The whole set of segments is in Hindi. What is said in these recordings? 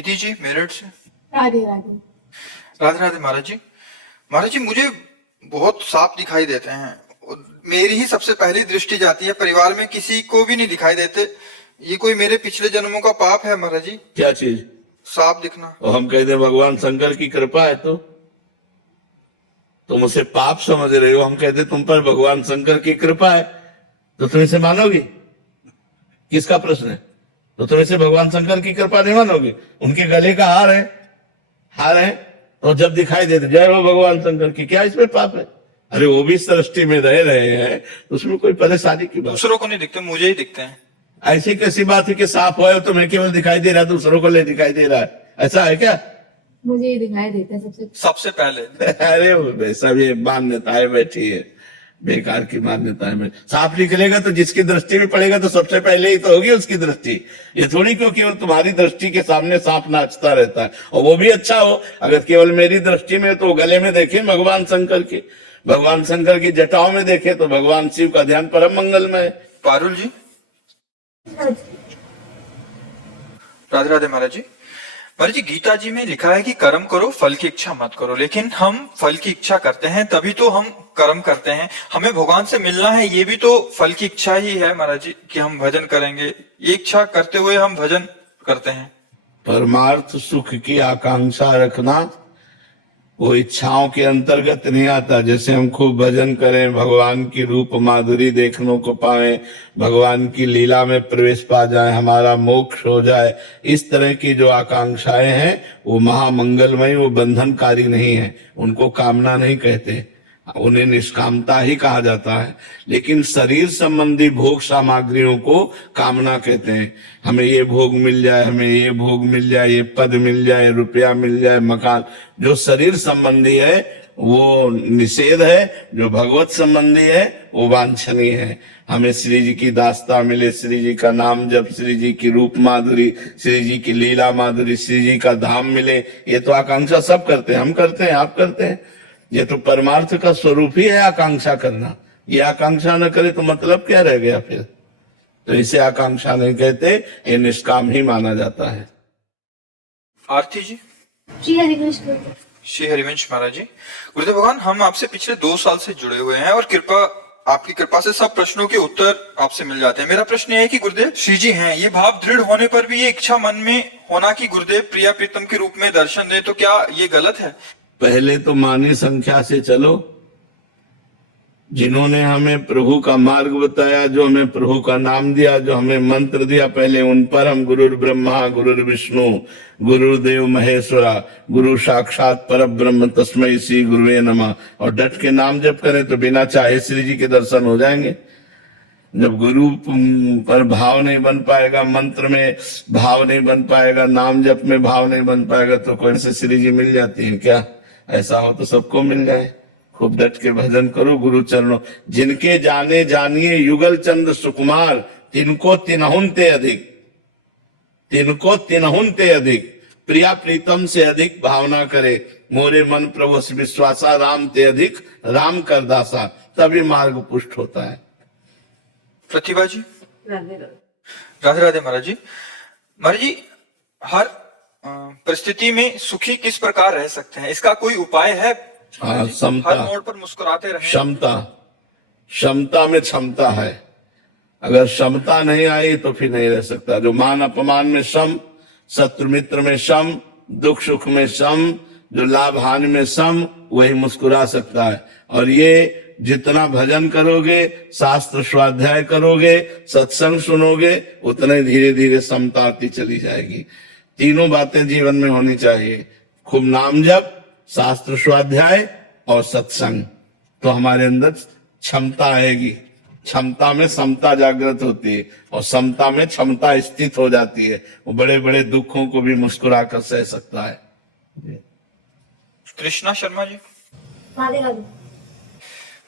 नीति जी मेरठ से। राधे राधे। राधे राधे महाराज जी। महाराज जी मुझे बहुत साफ दिखाई देते हैं, मेरी ही सबसे पहली दृष्टि जाती है, परिवार में किसी को भी नहीं दिखाई देते। ये कोई मेरे पिछले जन्मों का पाप है महाराज जी? क्या चीज? साफ दिखना। और हम कहते हैं भगवान शंकर की कृपा है, तो तुम उसे पाप समझ रहे हो, हम कहते तुम पर भगवान शंकर की कृपा है, तो तुम इसे मानोगे? किसका प्रश्न है? तो तुम इसे भगवान शंकर की कृपा नहीं मानोगे? उनके गले का हार है, तो जब दिखाई देते जय हो भगवान शंकर की, क्या इसमें पाप है? अरे वो भी सृष्टि में रह रहे हैं, उसमें कोई परेशानी की बात? दूसरों को नहीं दिखते, मुझे ही दिखते हैं। ऐसी कैसी बात है कि साफ हो तुम्हें केवल दिखाई दे रहा है, दूसरों को नहीं दिखाई दे रहा है? ऐसा है क्या? मुझे ही दिखाई देता है सबसे पहले। अरे सब ये मान्यताएं बैठी है, बेकार की मान्यताएं में। साफ निकलेगा तो जिसकी दृष्टि में पड़ेगा तो सबसे पहले ही तो होगी उसकी दृष्टि। ये थोड़ी क्यों केवल तुम्हारी दृष्टि के सामने सांप नाचता रहता है, और वो भी अच्छा हो। अगर केवल मेरी दृष्टि में तो गले में देखे भगवान शंकर के, भगवान शंकर की जटाओं में देखे तो भगवान शिव का ध्यान परम मंगलमय है। पारुल जी। राधे राधे महाराज जी। महाराज जी गीता जी में लिखा है कि कर्म करो फल की इच्छा मत करो, लेकिन हम फल की इच्छा करते हैं, तभी तो हम कर्म करते हैं। हमें भगवान से मिलना है, ये भी तो फल की इच्छा ही है महाराज जी, कि हम भजन करेंगे। ये इच्छा करते हुए हम भजन करते हैं। परमार्थ सुख की आकांक्षा रखना वो इच्छाओं के अंतर्गत नहीं आता। जैसे हम खूब भजन करें, भगवान की रूप माधुरी देखने को पाए, भगवान की लीला में प्रवेश पा जाए, हमारा मोक्ष हो जाए, इस तरह की जो आकांक्षाएं हैं वो महामंगलमय, वो बंधनकारी नहीं है, उनको कामना नहीं कहते, उन्हें निष्कामता ही कहा जाता है। लेकिन शरीर संबंधी भोग सामग्रियों को कामना कहते हैं। हमें ये भोग मिल जाए, हमें ये भोग मिल जाए, ये पद मिल जाए, रुपया मिल जाए, मकान। जो शरीर संबंधी है वो निषेध है, जो भगवत संबंधी है वो वांछनीय है। हमें श्री जी की दास्ता मिले, श्री जी का नाम जप, श्री जी की रूप माधुरी, श्री जी की लीला माधुरी, श्री जी का धाम मिले, ये तो आकांक्षा सब करते हैं, हम करते हैं, आप करते हैं। ये तो परमार्थ का स्वरूप ही है आकांक्षा करना। ये आकांक्षा न करे तो मतलब क्या रह गया फिर? तो इसे आकांक्षा नहीं कहते, ये निष्काम ही माना जाता है। आरती जी। श्री हरिवंश। श्री हरिवंश महाराज जी। गुरुदेव भगवान, हम आपसे पिछले 2 साल से जुड़े हुए हैं और आपकी कृपा से सब प्रश्नों के उत्तर आपसे मिल जाते हैं। मेरा प्रश्न ये है कि गुरुदेव श्री जी हैं, ये भाव दृढ़ होने पर भी ये इच्छा मन में होना कि गुरुदेव प्रिया प्रीतम के रूप में दर्शन दे, तो क्या ये गलत है? पहले तो मानी संख्या से चलो। जिन्होंने हमें प्रभु का मार्ग बताया, जो हमें प्रभु का नाम दिया, जो हमें मंत्र दिया, पहले उन पर हम गुरुर् ब्रह्मा गुरुर्विष्णु गुरुदेव महेश्वरा गुरु साक्षात पर ब्रह्म तस्मै श्री गुरुवे नमः, और डट के नाम जप करें तो बिना चाहे श्री जी के दर्शन हो जाएंगे। जब गुरु पर भाव नहीं बन पाएगा, मंत्र में भाव नहीं बन पाएगा, नाम जप में भाव नहीं बन पाएगा, तो कौन से श्री जी मिल जाती है क्या? ऐसा हो तो सबको मिल जाए। खूब डट के भजन करो गुरु चरणों। जिनके जाने जानिए युगल चंद सुकुमार, तिनको तिनहुन ते अधिक प्रिया प्रीतम से अधिक भावना करे, मोरे मन प्रभु विश्वासा राम ते अधिक राम कर दासा, तभी मार्ग पुष्ट होता है। प्रतिभा जी। राधे राधे राधे महाराज जी। महाराज जी, हर परिस्थिति में सुखी किस प्रकार रह सकते हैं, इसका कोई उपाय है? समता। हर मोड़ पर मुस्कुराते रहे। क्षमता में क्षमता है। अगर क्षमता नहीं आई तो फिर नहीं रह सकता। जो मान अपमान में सम, शत्रु मित्र में सम, दुख सुख में सम, जो लाभ हानि में सम, वही मुस्कुरा सकता है। और ये जितना भजन करोगे, शास्त्र स्वाध्याय करोगे, सत्संग सुनोगे, उतना ही धीरे धीरे समता आती चली जाएगी। तीनों बातें जीवन में होनी चाहिए, खूब नाम जप, शास्त्र स्वाध्याय और सत्संग, तो हमारे अंदर क्षमता आएगी। क्षमता में समता जागृत होती है और समता में क्षमता स्थित हो जाती है। वो बड़े बड़े दुखों को भी मुस्कुरा कर सह सकता है। कृष्णा शर्मा जी। राधे राधे।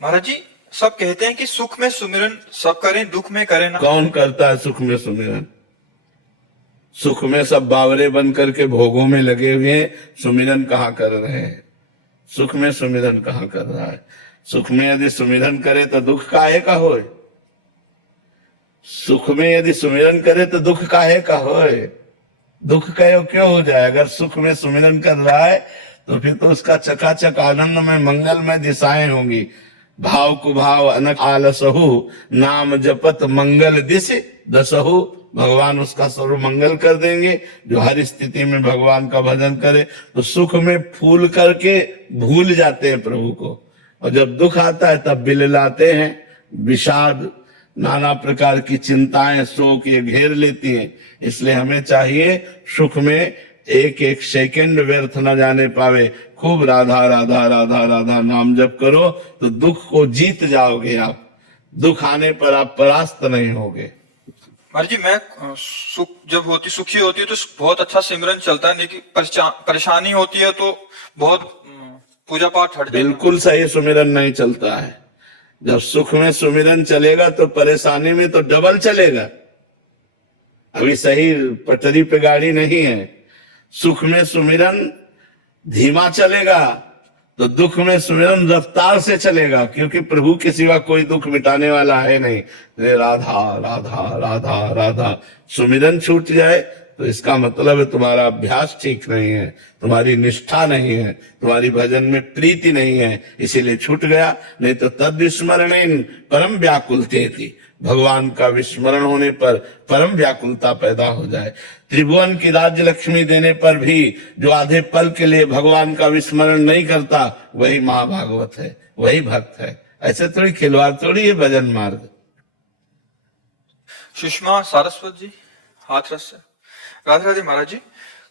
महाराज जी, सब कहते हैं कि सुख में सुमिरन सब करें, दुख में करें ना। कौन करता है सुख में सुमिरन? सुख में सब बावरे बन करके भोगों में लगे हुए हैं, सुमिरन कहाँ कर रहे हैं? सुख में सुमिरन कहाँ कर रहा है? सुख में यदि सुमिरन करे तो दुख काहे का होए? सुख में यदि सुमिरन करे तो दुख काहे का होए? दुख कहो क्यों हो जाए? अगर सुख में सुमिरन कर रहा है तो फिर तो उसका चकाचक आनंद में मंगलमय दिशाएं होंगी। भाव कुभाव अनक आलसहु, नाम जपत मंगल दिश दसहु। भगवान उसका सर्व मंगल कर देंगे जो हर स्थिति में भगवान का भजन करे। तो सुख में फूल करके भूल जाते हैं प्रभु को, और जब दुख आता है तब बिललाते हैं। विषाद, नाना प्रकार की चिंताएं, शोक ये घेर लेती हैं। इसलिए हमें चाहिए सुख में एक एक सेकंड व्यर्थ न जाने पावे। खूब राधा राधा राधा राधा नाम जप करो तो दुख को जीत जाओगे आप। दुख आने पर आप परास्त नहीं होगे। महाराज जी, मैं सुखी होती है तो बहुत अच्छा सिमरन चलता है, लेकिन परेशानी होती है तो बहुत पूजा पाठ हट जाता है। बिल्कुल सही सुमिरन नहीं चलता है। जब सुख में सुमिरन चलेगा तो परेशानी में तो डबल चलेगा। अभी सही पटरी पे गाड़ी नहीं है। सुख में सुमिरन धीमा चलेगा तो दुख में सुमिरन रफ्तार से चलेगा, क्योंकि प्रभु के सिवा कोई दुख मिटाने वाला है नहीं। राधा राधा राधा राधा सुमिरन छूट जाए तो इसका मतलब है तुम्हारा अभ्यास ठीक नहीं है, तुम्हारी निष्ठा नहीं है, तुम्हारी भजन में प्रीति नहीं है, इसीलिए छूट गया। नहीं तो तद विस्मरणेन परम व्याकुलते थी। भगवान का विस्मरण होने पर परम व्याकुलता पैदा हो जाए। त्रिभुवन की राज्य लक्ष्मी देने पर भी जो आधे पल के लिए भगवान का विस्मरण नहीं करता वही महाभागवत है, वही भक्त है। ऐसे थोड़ी खिलवाड़ थोड़ी है भजन मार्ग। सुषमा सारस्वत जी, हाथरस से। राधे राधे महाराज जी।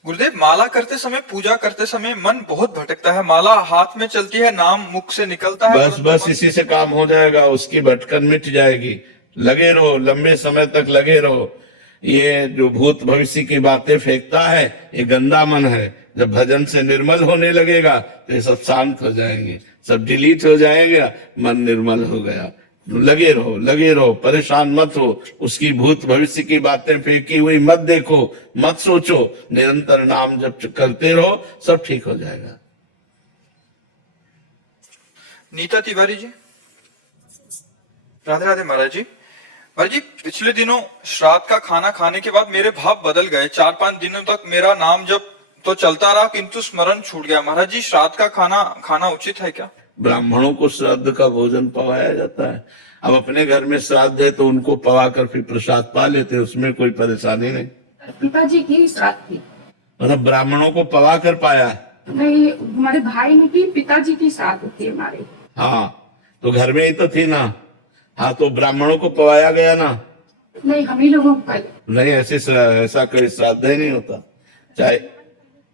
गुरुदेव, माला करते समय, पूजा करते समय मन बहुत भटकता है। माला हाथ में चलती है, नाम मुख से निकलता है। बस इसी से काम हो जाएगा, उसकी भटकन मिट जाएगी। लगे रहो, लंबे समय तक लगे रहो। ये जो भूत भविष्य की बातें फेंकता है ये गंदा मन है। जब भजन से निर्मल होने लगेगा तो ये सब शांत हो जाएंगे, सब डिलीट हो जाएगा, मन निर्मल हो गया। लगे रहो, लगे रहो, परेशान मत हो। उसकी भूत भविष्य की बातें फेंकी हुई मत देखो, मत सोचो। निरंतर नाम जब करते रहो, सब ठीक हो जाएगा। नीता तिवारी जी, राधे राधे महाराज जी। महाराज जी, पिछले दिनों श्राद्ध का खाना खाने के बाद मेरे भाव बदल गए। 4-5 दिनों तक मेरा नाम जब तो चलता रहा, किंतु स्मरण छूट गया। महाराज जी, श्राद्ध का खाना खाना उचित है क्या? ब्राह्मणों को श्राद्ध का भोजन पवाया जाता है। अब अपने घर में श्राद्ध है तो उनको पवा कर फिर प्रसाद पा लेते, उसमें कोई परेशानी नहीं। पिताजी की श्राद्ध थी, मतलब ब्राह्मणों को पवा कर पाया? नहीं, हमारे भाई ने की, पिताजी की श्राद्ध थी हमारे। हाँ, तो घर में ही तो थी ना। हाँ, तो ब्राह्मणों को पवाया गया ना? नहीं, हम ही लोगों को नहीं, ऐसा कोई श्राद्ध ही नहीं होता।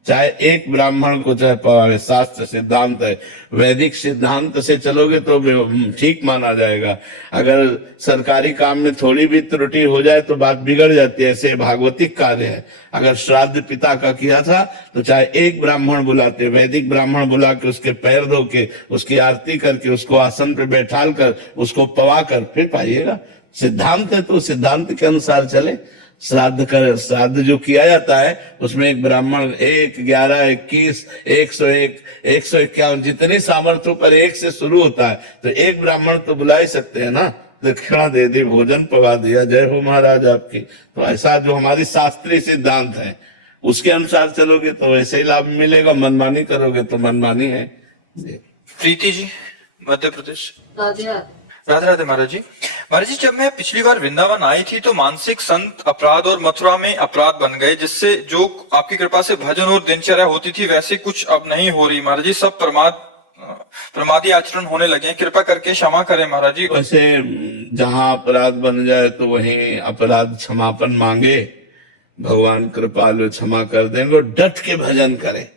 चाहे एक ब्राह्मण को चाहे पवावे, शास्त्र सिद्धांत है। वैदिक सिद्धांत से चलोगे तो ठीक माना जाएगा। अगर सरकारी काम में थोड़ी भी त्रुटि हो जाए तो बात बिगड़ जाती है। ऐसे भागवतिक कार्य है। अगर श्राद्ध पिता का किया था तो चाहे एक ब्राह्मण बुलाते, वैदिक ब्राह्मण बुला के उसके पैर धो के, उसकी आरती करके, उसको आसन पे बैठाल कर, उसको पवा कर फिर पाइएगा। सिद्धांत है तो सिद्धांत के अनुसार चले। श्राद्ध जो किया जाता है उसमें एक ब्राह्मण 1, 11, 21, 101, 151 जितनी सामर्थ्यों पर एक से शुरू होता है, तो एक ब्राह्मण तो बुला ही सकते हैं ना। दक्षिणा दे दी, भोजन पवा दिया, जय हो महाराज आपकी। तो ऐसा जो हमारी शास्त्रीय सिद्धांत है उसके अनुसार चलोगे तो वैसे ही लाभ मिलेगा। मनमानी करोगे तो मनमानी है। प्रीति जी, मध्य प्रदेश। राधे राधे राधे महाराज जी। महाराज जी, जब मैं पिछली बार वृंदावन आई थी तो मानसिक संत अपराध और मथुरा में अपराध बन गए, जिससे जो आपकी कृपा से भजन और दिनचर्या होती थी वैसे कुछ अब नहीं हो रही। महाराज जी, सब प्रमादी आचरण होने लगे। कृपा करके क्षमा करें महाराज जी। वैसे जहाँ अपराध बन जाए तो वहीं अपराध क्षमापन मांगे, भगवान कृपालु क्षमा कर देंगे। डट के भजन करें।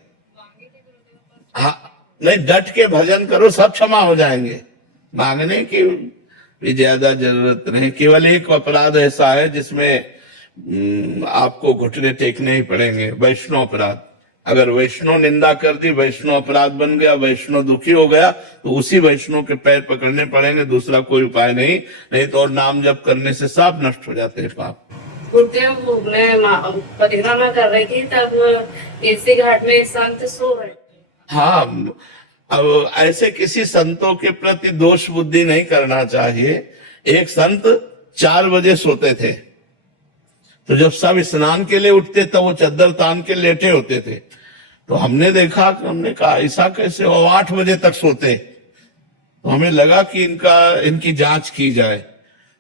हाँ, नहीं, डट के भजन करो, सब क्षमा हो जाएंगे। मांगने की भी ज्यादा जरूरत नहीं। केवल एक अपराध ऐसा है जिसमें आपको घुटने टेकने ही पड़ेंगे, वैष्णव अपराध। अगर वैष्णव निंदा कर दी, वैष्णव अपराध बन गया, वैष्णव दुखी हो गया, तो उसी वैष्णव के पैर पकड़ने पड़ेंगे, दूसरा कोई उपाय नहीं। नहीं तो और नाम जप करने से साफ नष्ट हो जाते हैं पाप। गुरुदेव, मैं परिक्रमा कर रही थी तब इसी घाट में संत सो रहे। हाँ, अब ऐसे किसी संतों के प्रति दोष बुद्धि नहीं करना चाहिए। एक संत 4 बजे सोते थे तो जब सब स्नान के लिए उठते तब वो चद्दर तान के लेटे होते थे। तो हमने देखा, हमने कहा ऐसा कैसे हो, 8 बजे तक सोते। तो हमें लगा कि इनकी जांच की जाए।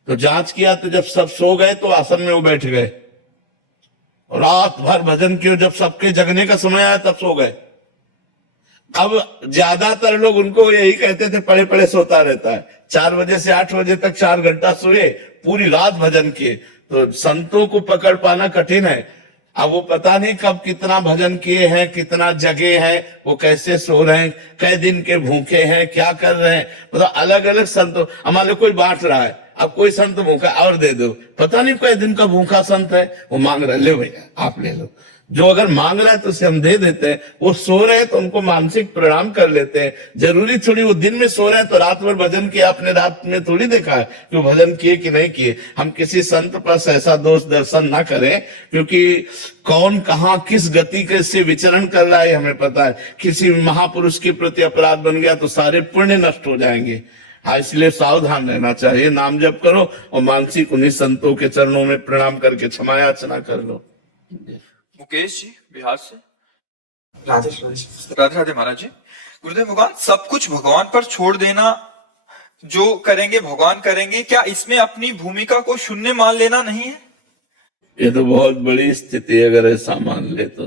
तो जांच किया तो जब सब सो गए तो आसन में वो बैठ गए और रात भर भजन किया। जब सबके जगने का समय आया तब सो गए। अब ज्यादातर लोग उनको यही कहते थे पड़े पड़े सोता रहता है। 4 बजे से 8 बजे तक 4 घंटा सोए, पूरी रात भजन किए। तो संतों को पकड़ पाना कठिन है। अब वो पता नहीं कब कितना भजन किए हैं, कितना जगे हैं, वो कैसे सो रहे हैं, कई दिन के भूखे हैं, क्या कर रहे हैं। मतलब अलग अलग संतों, हमारे कोई बांट रहा है, अब कोई संत भूखा और दे दो, पता नहीं कई दिन का भूखा संत है, वो मांग रहा है, ले भैया आप ले लो। जो अगर मांग रहा है तो उसे हम दे देते हैं। वो सो रहे हैं तो उनको मानसिक प्रणाम कर लेते हैं। जरूरी थोड़ी वो दिन में सो रहे हैं तो रात भर भजन किया, आपने रात में थोड़ी देखा है कि वो भजन किए कि नहीं किए। हम किसी संत पर ऐसा दोष दर्शन ना करें, क्योंकि कौन कहाँ किस गति के से विचरण कर रहा है हमें पता है। किसी महापुरुष के प्रति अपराध बन गया तो सारे पुण्य नष्ट हो जाएंगे। हाँ, इसलिए सावधान रहना चाहिए। नाम जप करो और मानसिक उन्हीं संतों के चरणों में प्रणाम करके क्षमा याचना कर लो। मुकेश जी बिहार से। राधे राधे राधे महाराज जी। गुरुदेव भगवान, सब कुछ भगवान पर छोड़ देना, जो करेंगे भगवान करेंगे, क्या इसमें अपनी भूमिका को शून्य मान लेना नहीं है? ये तो बहुत बड़ी स्थिति है अगर ऐसा मान ले तो।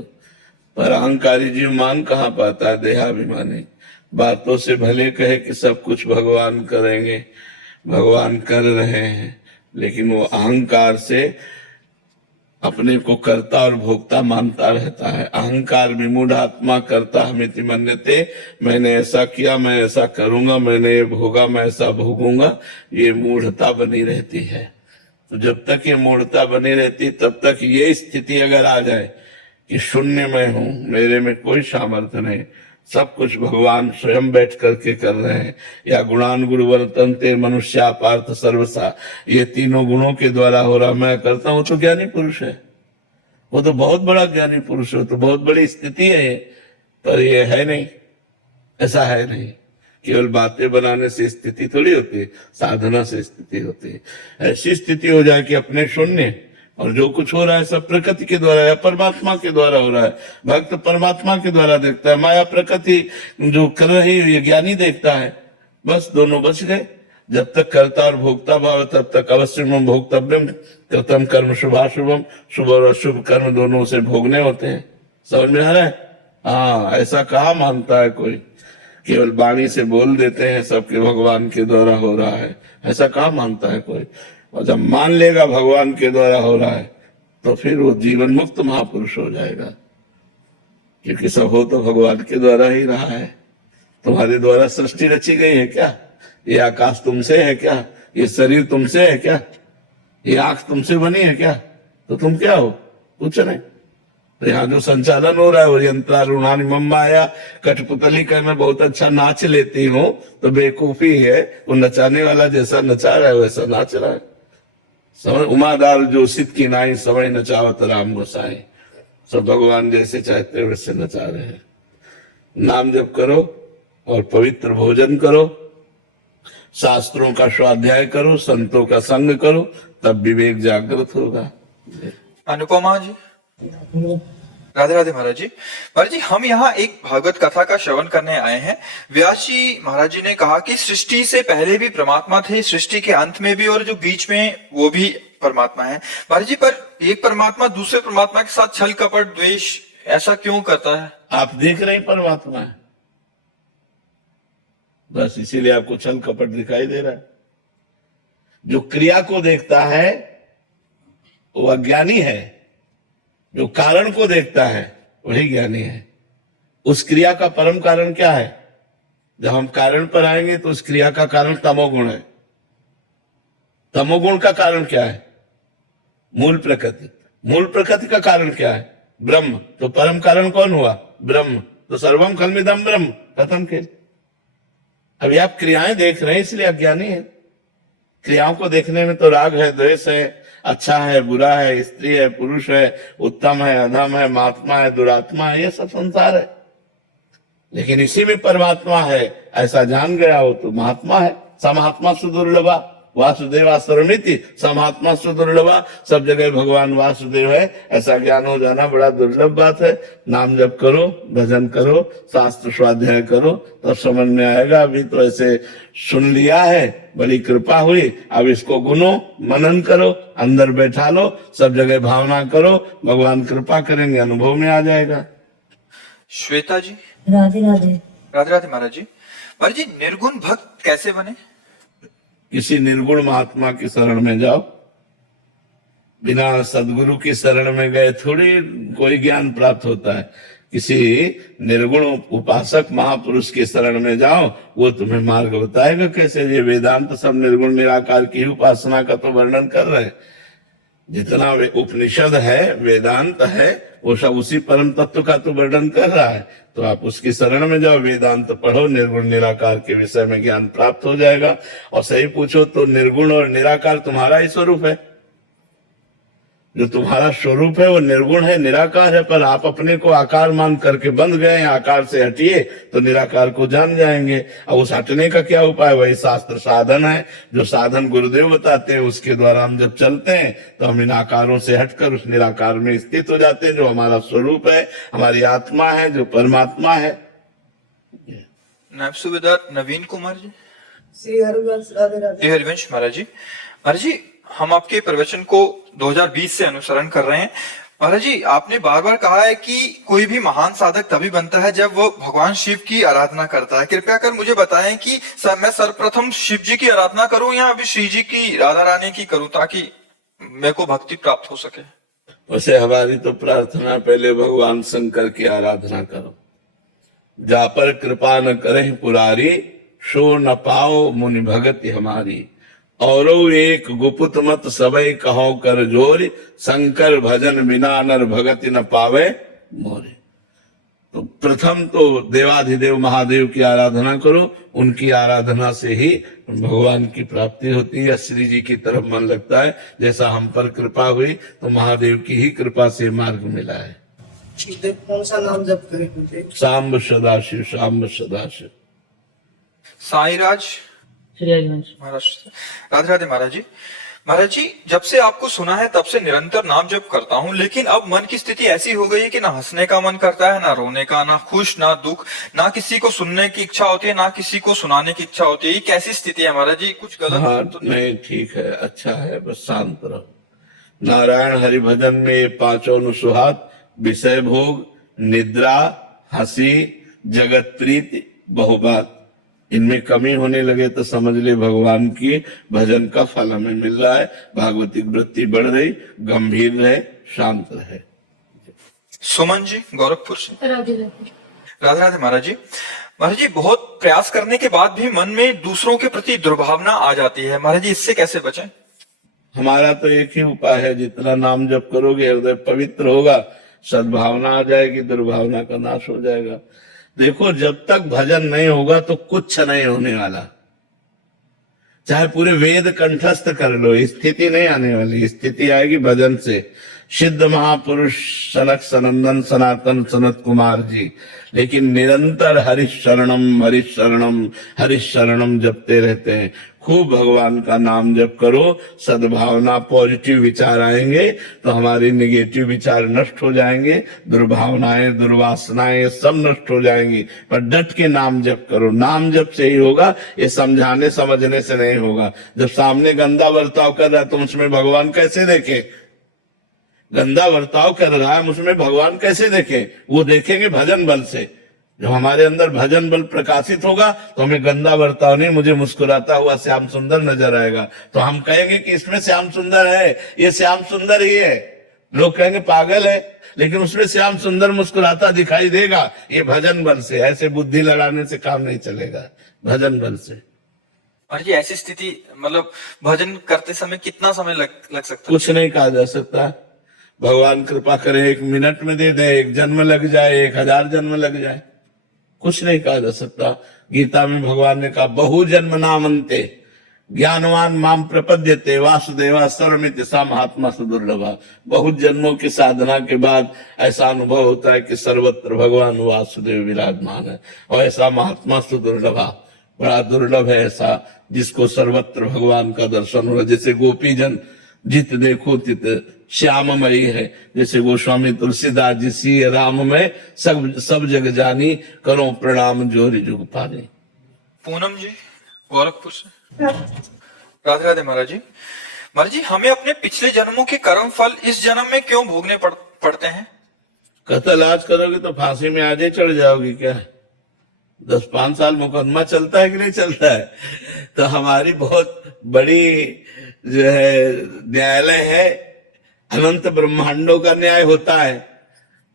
पर अहंकारी जीव मान कहाँ पाता है, देहाभिमानी। बातों से भले कहे कि सब कुछ भगवान करेंगे, भगवान कर रहे हैं, लेकिन वो अहंकार से अपने को कर्ता और भोक्ता मानता रहता है। अहंकार विमूढ़ आत्मा कर्ता हमिति मन्यते, मैंने ऐसा किया, मैं ऐसा करूंगा, मैंने ये भोगा, मैं ऐसा भोगूंगा, ये मूढ़ता बनी रहती है। तो जब तक ये मूढ़ता बनी रहती तब तक ये स्थिति अगर आ जाए कि शून्य मैं हूं, मेरे में कोई सामर्थ्य नहीं, सब कुछ भगवान स्वयं बैठ करके कर रहे हैं, या गुणान गुरु वर्तन्ते मनुष्या पार्थ सर्वसा, ये तीनों गुणों के द्वारा हो रहा, मैं करता हूं, तो ज्ञानी पुरुष है। वो तो बहुत बड़ा ज्ञानी पुरुष है, तो बहुत बड़ी स्थिति है ये। पर ये है नहीं, ऐसा है नहीं। केवल बातें बनाने से स्थिति थोड़ी होती है, साधना से स्थिति होती है। ऐसी स्थिति हो जाए कि अपने शून्य, और जो कुछ हो रहा है सब प्रकृति के द्वारा या परमात्मा के द्वारा हो रहा है। भक्त परमात्मा के द्वारा देखता है, माया प्रकृति जो कर रही है ये ज्ञानी देखता है। बस दोनों बच गए। जब तक कर्ता और भोक्ता भाव तब तक अवश्यम भोक्तव्यम कृतम कर्म शुभाशुभम, शुभ और अशुभ कर्म दोनों से भोगने होते हैं। समझ में आ रहा है? हाँ, ऐसा कहाँ मानता है कोई। केवल वाणी से बोल देते हैं सबके भगवान के द्वारा हो रहा है, ऐसा कहाँ मानता है कोई। और जब मान लेगा भगवान के द्वारा हो रहा है तो फिर वो जीवन मुक्त महापुरुष हो जाएगा, क्योंकि सब हो तो भगवान के द्वारा ही रहा है। तुम्हारे द्वारा सृष्टि रची गई है क्या? ये आकाश तुमसे है क्या? ये शरीर तुमसे है क्या? ये आंख तुमसे बनी है क्या? तो तुम क्या हो? कुछ नहीं। तो यहाँ जो संचालन हो रहा है वो यंत्रारूढ़ानि मम माया, कठपुतली का मैं बहुत अच्छा नाच लेती हूँ तो बेवकूफी है। वो नचाने वाला जैसा नचा रहा है वैसा नाच रहा है। समझ, उमादार जो सिद्ध की नाई समय नचावत राम गोसाई। सब भगवान जैसे चाहते हैं वैसे नचा रहे हैं। नाम जप करो और पवित्र भोजन करो, शास्त्रों का स्वाध्याय करो, संतों का संग करो, तब विवेक जागृत होगा। अनुपमा जी। राधे राधे महाराज जी। महाराज जी, हम यहाँ एक भागवत कथा का श्रवण करने आए हैं। व्यास जी महाराज जी ने कहा कि सृष्टि से पहले भी परमात्मा थे, सृष्टि के अंत में भी, और जो बीच में वो भी परमात्मा है। महाराज जी, पर एक परमात्मा दूसरे परमात्मा के साथ छल कपट द्वेष ऐसा क्यों करता है? आप देख रहे हैं परमात्मा है, बस इसीलिए आपको छल कपट दिखाई दे रहा है। जो क्रिया को देखता है वो अज्ञानी है, जो कारण को देखता है वही ज्ञानी है। उस क्रिया का परम कारण क्या है? जब हम कारण पर आएंगे तो उस क्रिया का कारण तमोगुण है। तमोगुण का कारण क्या है? मूल प्रकृति। मूल प्रकृति का कारण क्या है? ब्रह्म। तो परम कारण कौन हुआ? ब्रह्म। तो सर्वम खल्मिदम ब्रह्म, खत्म खेल। अभी आप क्रियाएं देख रहे हैं इसलिए अज्ञानी है। क्रियाओं को देखने में तो राग है, द्वेष है, अच्छा है, बुरा है, स्त्री है, पुरुष है, उत्तम है, अधम है, महात्मा है, दुरात्मा है, ये सब संसार है। लेकिन इसी में परमात्मा है ऐसा जान गया हो तो महात्मा है। समात्मा सुदुर्लभा, वासुदेवा सर्वमिति समात्मा सुदुर्लभा, सब जगह भगवान वासुदेव है, ऐसा ज्ञान हो जाना बड़ा दुर्लभ बात है। नाम जप करो, भजन करो, शास्त्र स्वाध्याय करो, तो समझ में आएगा। अभी तो ऐसे सुन लिया है, बड़ी कृपा हुई, अब इसको गुनो, मनन करो, अंदर बैठा लो, सब जगह भावना करो, भगवान कृपा करेंगे, अनुभव में आ जाएगा। श्वेता जी, राधे राधे। राधे राधे महाराज जी। महाराज जी, निर्गुण भक्त कैसे बने? किसी निर्गुण महात्मा की शरण में जाओ, बिना सदगुरु की शरण में गए थोड़ी कोई ज्ञान प्राप्त होता है। किसी निर्गुण उपासक महापुरुष की शरण में जाओ, वो तुम्हें मार्ग बताएगा कैसे। ये वेदांत सब निर्गुण निराकार की उपासना का तो वर्णन कर रहे हैं। जितना उपनिषद है, वेदांत है, वो सब उसी परम तत्व का तो वर्णन कर रहा है। तो आप उसकी शरण में जाओ, वेदांत पढ़ो, निर्गुण निराकार के विषय में ज्ञान प्राप्त हो जाएगा। और सही पूछो तो निर्गुण और निराकार तुम्हारा ही स्वरूप है। जो तुम्हारा स्वरूप है वो निर्गुण है, निराकार है, पर आप अपने को आकार मान करके बंध गए हैं। आकार से हटिए तो निराकार को जान जाएंगे। अब उस हटने का क्या उपाय? वही शास्त्र साधन है, जो साधन गुरुदेव बताते हैं, उसके द्वारा हम जब चलते हैं तो हम इन आकारों से हटकर उस निराकार में स्थित हो जाते हैं, जो हमारा स्वरूप है, हमारी आत्मा है, जो परमात्मा है। नायब सूबेदार नवीन कुमार जी। श्री हरिवंश राधे राधे। श्री हरिवंश महाराज जी। महाराज जी, हम आपके प्रवचन को 2020 से अनुसरण कर रहे हैं। महाराज जी, आपने बार बार कहा है कि कोई भी महान साधक तभी बनता है जब वो भगवान शिव की आराधना करता है। कृपया कर मुझे बताएं कि मैं सर्वप्रथम शिव जी की आराधना करूं या अभी श्री जी की, राधा रानी की करूं, ताकि मेरे को भक्ति प्राप्त हो सके। वैसे हमारी तो प्रार्थना, पहले भगवान शंकर की आराधना करो। जा पर कृपा न करे पुरारी, सो न पाओ मुनि भगति हमारी। औरो एक गुपुत मत सबई कहो कर जोर, शंकर भजन बिना नर भगति न पावे मोरे। तो प्रथम तो देवाधिदेव महादेव की आराधना करो। उनकी आराधना से ही भगवान की प्राप्ति होती है। श्री जी की तरफ मन लगता है। जैसा हम पर कृपा हुई तो महादेव की ही कृपा से मार्ग मिला है। कौन सा नाम जप करें? सांब सदाशिव, सांब सदाशिव। साईराज श्री हरिवंश। महाराज। राधे राधे महाराज जी। महाराज जी, जब से आपको सुना है तब से निरंतर नाम जप करता हूँ, लेकिन अब मन की स्थिति ऐसी हो गई है कि ना हंसने का मन करता है, ना रोने का, ना खुश, ना दुख, ना किसी को सुनने की इच्छा होती है, ना किसी को सुनाने की इच्छा होती है। ये कैसी स्थिति है महाराज जी? कुछ गलत हाँ, तो नहीं, ठीक है, अच्छा है, बस शांत रहो। नारायण हरि भजन में ये पांचों अनुसुहात, विषय भोग, निद्रा, हंसी, जगत प्रीति, बहुबात, इनमें कमी होने लगे तो समझ ले भगवान की भजन का फल हमें मिल रहा है। भागवतिक वृत्ति बढ़ रही, गंभीर रहे, शांत रहे। सुमन जी गोरखपुर से। राधे राधे। राधे राधे महाराज जी। महाराज जी, बहुत प्रयास करने के बाद भी मन में दूसरों के प्रति दुर्भावना आ जाती है। महाराज जी, इससे कैसे बचें? हमारा तो एक ही उपाय है, जितना नाम जप करोगे हृदय पवित्र होगा, सद्भावना आ जाएगी, दुर्भावना का नाश हो जाएगा। देखो, जब तक भजन नहीं होगा तो कुछ नहीं होने वाला। चाहे पूरे वेद कंठस्थ कर लो, स्थिति नहीं आने वाली। स्थिति आएगी भजन से। सिद्ध महापुरुष सनक सनंदन सनातन सनत कुमार जी लेकिन निरंतर हरिशरणम हरिशरणम हरिशरणम जपते रहते हैं। खूब भगवान का नाम जप करो, सद्भावना, पॉजिटिव विचार आएंगे तो हमारे निगेटिव विचार नष्ट हो जाएंगे, दुर्भावनाएं, दुर्वासनाएं सब नष्ट हो जाएंगी। पर डट के नाम जप करो। नाम जप से ही होगा, ये समझाने समझने से नहीं होगा। जब सामने गंदा बर्ताव कर रहा है तो उसमें भगवान कैसे देखे? गंदा बर्ताव कर रहा है उसमें भगवान कैसे देखें? वो देखेंगे भजन बल से। जब हमारे अंदर भजन बल प्रकाशित होगा तो हमें गंदा बर्ताव नहीं, मुझे मुस्कुराता हुआ श्याम सुंदर नजर आएगा। तो हम कहेंगे कि इसमें श्याम सुंदर है, ये श्याम सुंदर ही है। लोग कहेंगे पागल है, लेकिन उसमें श्याम सुंदर मुस्कुराता दिखाई देगा। ये भजन बल से। ऐसे बुद्धि लड़ाने से काम नहीं चलेगा, भजन बल से। और ये ऐसी स्थिति, मतलब भजन करते समय कितना समय लग सकता है? कुछ नहीं कहा जा सकता। भगवान कृपा करे 1 मिनट में दे दे, 1 जन्म लग जाए, 1000 जन्म लग जाए, कुछ नहीं कहा जा सकता। गीता में भगवान ने कहा बहु जन्म नामन्ते ज्ञानवान माम प्रपद्यते वासुदेवा सर्वमिति सा महात्मा सुदुर्लभा। बहुत जन्मों की साधना के बाद ऐसा अनुभव होता है कि सर्वत्र भगवान वासुदेव विराजमान है, और ऐसा महात्मा सुदुर्लभा बड़ा दुर्लभ है ऐसा जिसको सर्वत्र भगवान का दर्शन हो। जैसे गोपी जन जित देखो तित श्याममयी है, जैसे गोस्वामी तुलसीदास जी सी राम में सब जग जानी, करो प्रणाम जोरी जुग पानी। पूनम जी गोरखपुर से। राधे राधे महाराज जी। महाराज जी, हमें अपने पिछले जन्मों के कर्म फल इस जन्म में क्यों भोगने पड़ते हैं? कत्ल आज करोगे तो फांसी में आजे चढ़ जाओगी क्या? 10-5 साल मुकदमा चलता है कि नहीं चलता है? तो हमारी बहुत बड़ी जो है न्यायालय है, अनंत ब्रह्मांडों का न्याय होता है।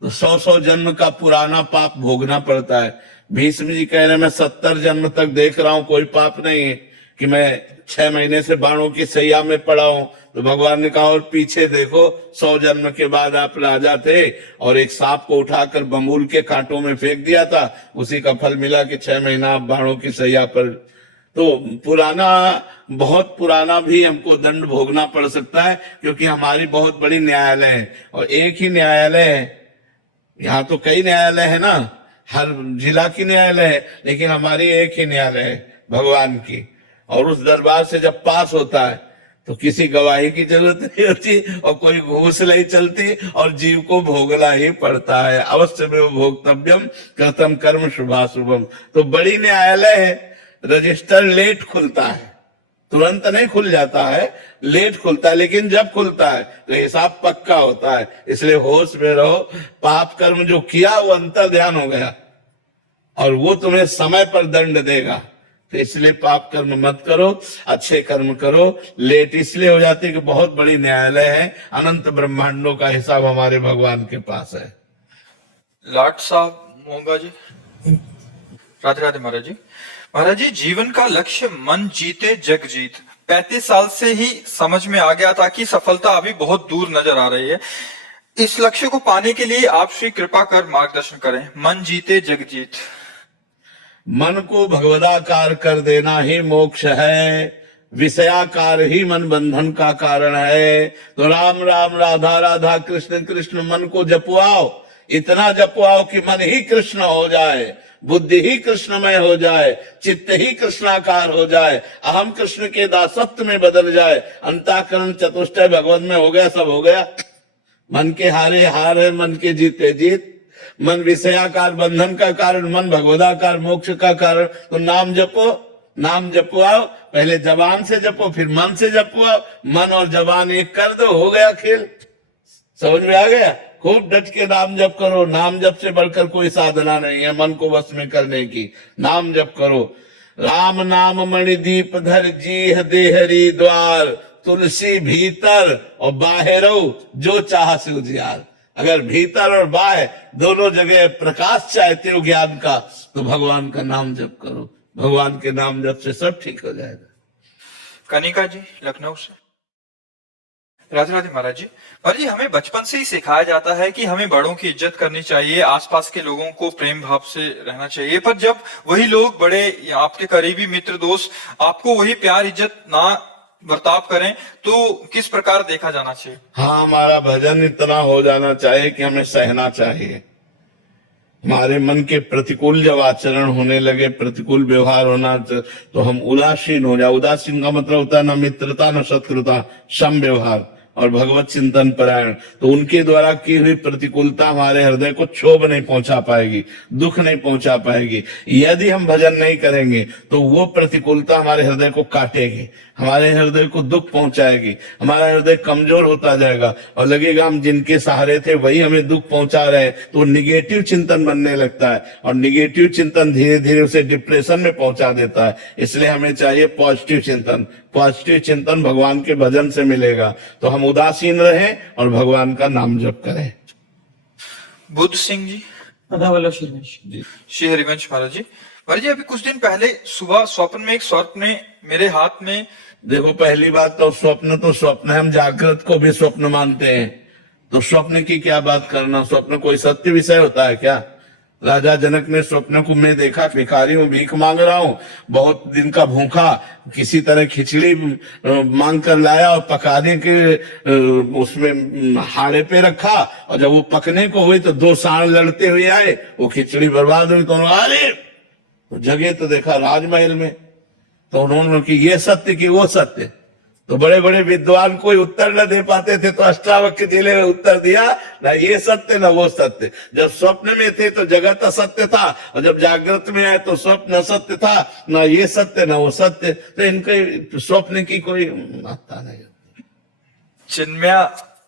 तो 100 जन्म का पुराना पाप भोगना पड़ता है। भीष्म जी कह रहे मैं 70 जन्म तक देख रहा हूं, कोई पाप नहीं है कि मैं 6 महीने से बाणों की सैया में पड़ा हूं। तो भगवान ने कहा और पीछे देखो, 100 जन्म के बाद आप राजा थे और एक सांप को उठाकर बमूल के कांटों में फेंक दिया था, उसी का फल मिला कि 6 महीना आप बाणों की सैया पर। तो पुराना, बहुत पुराना भी हमको दंड भोगना पड़ सकता है, क्योंकि हमारी बहुत बड़ी न्यायालय है। और एक ही न्यायालय है, यहाँ तो कई न्यायालय है ना, हर जिला की न्यायालय है, लेकिन हमारी एक ही न्यायालय है भगवान की। और उस दरबार से जब पास होता है तो किसी गवाही की जरूरत नहीं होती और कोई घूस नहीं चलती और जीव को भोगना ही पड़ता है। अवश्य में भोक्तव्यम कृतम कर्म शुभाशुभम। तो बड़ी न्यायालय है, रजिस्टर लेट खुलता है, तुरंत नहीं खुल जाता है, लेट खुलता है, लेकिन जब खुलता है तो हिसाब पक्का होता है। इसलिए होश में रहो। पाप कर्म जो किया वो अंतर ध्यान हो गया और वो तुम्हें समय पर दंड देगा। तो इसलिए पाप कर्म मत करो, अच्छे कर्म करो। लेट इसलिए हो जाती है कि बहुत बड़ी न्यायालय है, अनंत ब्रह्मांडों का हिसाब हमारे भगवान के पास है। लाट साहब मोंगा जी। राधे राधे महाराज जी। महाराज जी, जीवन का लक्ष्य मन जीते जग जीत 35 साल से ही समझ में आ गया था कि सफलता अभी बहुत दूर नजर आ रही है। इस लक्ष्य को पाने के लिए आप श्री कृपा कर मार्गदर्शन करें। मन जीते जग जीत। मन को भगवदाकार कर देना ही मोक्ष है, विषयाकार ही मन बंधन का कारण है। तो राम राम राधा राधा कृष्ण कृष्ण मन को जपवाओ, इतना जपवाओ कि मन ही कृष्ण हो जाए, बुद्धि ही कृष्णमय हो जाए, चित्त ही कृष्णाकार हो जाए, अहम कृष्ण के दासत्व में बदल जाए, अंतःकरण चतुष्टय भगवत में हो गया, सब हो गया। मन के हारे हार है, मन के जीते जीत। मन विषयाकार बंधन का कारण, मन भगवदाकार मोक्ष का कारण। तो नाम जपो, नाम जपवाओ, पहले जबान से जपो फिर मन से जपवाओ। मन और जबान एक कर दो, हो गया खेल। समझ में आ गया? खूब डट के नाम जप करो। नाम जप से बढ़कर कोई साधना नहीं है मन को वश में करने की। नाम जप करो। राम नाम मणिदीप धर जीह देहरी द्वार, तुलसी भीतर और बाहरो जो चाह से उजियार। अगर भीतर और बाहर दोनों जगह प्रकाश चाहते हो ज्ञान का, तो भगवान का नाम जप करो। भगवान के नाम जप से सब ठीक हो जाएगा। कनिका जी लखनऊ से। राधे राधे महाराज जी। महाराज जी, हमें बचपन से ही सिखाया जाता है कि हमें बड़ों की इज्जत करनी चाहिए, आसपास के लोगों को प्रेम भाव से रहना चाहिए। पर जब वही लोग, बड़े आपके करीबी मित्र दोस्त, आपको वही प्यार इज्जत ना बर्ताव करें, तो किस प्रकार देखा जाना चाहिए? हाँ, हमारा भजन इतना हो जाना चाहिए कि हमें सहना चाहिए। हमारे मन के प्रतिकूल जब आचरण होने लगे, प्रतिकूल व्यवहार होना, तो हम उदासीन हो जाए। उदासीन का मतलब होता है न मित्रता न शत्रुता, सम व्यवहार और भगवत चिंतन परायण। तो उनके द्वारा की हुई प्रतिकूलता हमारे हृदय को क्षोभ नहीं पहुंचा पाएगी, दुख नहीं पहुंचा पाएगी। यदि हम भजन नहीं करेंगे तो वो प्रतिकूलता हमारे हृदय को काटेगी, हमारे हृदय को दुख पहुंचाएगी, हमारा हृदय कमजोर होता जाएगा और लगेगा हम जिनके सहारे थे वही हमें दुख पहुंचा रहे हैं। तो निगेटिव चिंतन बनने लगता है और निगेटिव चिंतन धीरे धीरे उसे डिप्रेशन में पहुंचा देता है। इसलिए हमें चाहिए पॉजिटिव चिंतन। पॉजिटिव चिंतन भगवान के भजन से मिलेगा। तो हम उदासीन रहें और भगवान का नाम जप करें। बुद्ध सिंह जी। जी। श्री हरिवंश महाराज जी। महाराज जी, अभी कुछ दिन पहले सुबह स्वप्न में एक सर्प ने मेरे हाथ में। देखो, पहली बात तो स्वप्न है, हम जागृत को भी स्वप्न मानते हैं। तो स्वप्न की क्या बात करना? स्वप्न कोई सत्य विषय होता है क्या? राजा जनक ने स्वप्न को मैं देखा, भिखारी हूं, भीख मांग रहा हूं, बहुत दिन का भूखा, किसी तरह खिचड़ी मांग कर लाया और पकाने के उसमें हाड़े पे रखा, और जब वो पकने को हुई तो 2 सांड लड़ते हुए आए, वो खिचड़ी बर्बाद हुई। तो अरे तो जगह तो देखा राजमहल में, तो उन्होंने कि ये सत्य कि वो सत्य, तो बड़े बड़े विद्वान कोई उत्तर न दे पाते थे, तो अष्टावक्र जिले में उत्तर दिया, ना ये सत्य ना वो सत्य। जब स्वप्न में थे तो जगत असत्य था, और जब जागृत में आए तो स्वप्न असत्य था, ना ये सत्य ना वो सत्य। तो इनके स्वप्न की कोई महत्ता नहीं। चिन्मया